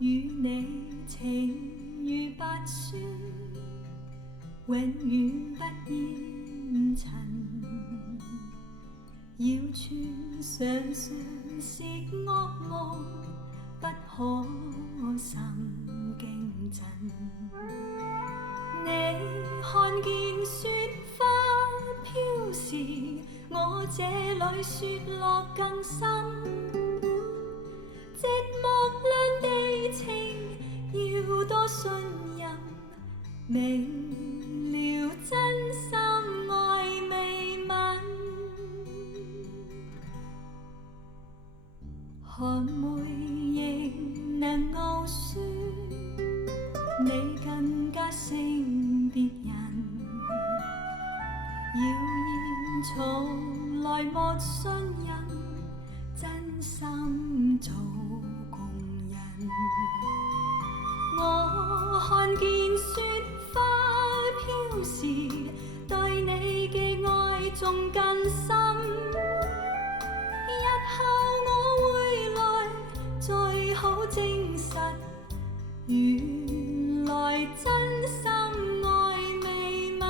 與你情如白雪，永遠不煙塵。謠傳常常是噩夢，不可甚驚震。你看見雪花飄時，我這裏雪落更深。寂寞兩地情，要多信任，明了真心愛未泯。寒梅仍能傲雪，你更加勝別人。謠言從來沒信任，真心做共人。我看見雪花飄時，對你嘅愛仲更深。日後我會來，再好證實，原來真心愛未泯。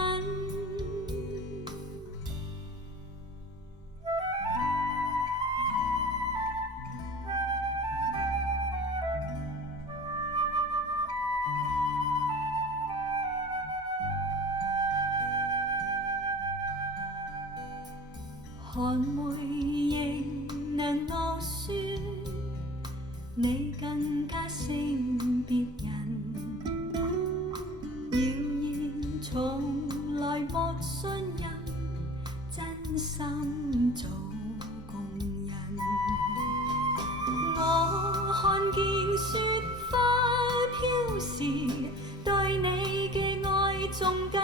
寒梅仍能傲雪，你更加勝別人。謠言從來沒信任，真心做共人。我看見雪花飄時，對你嘅愛仲更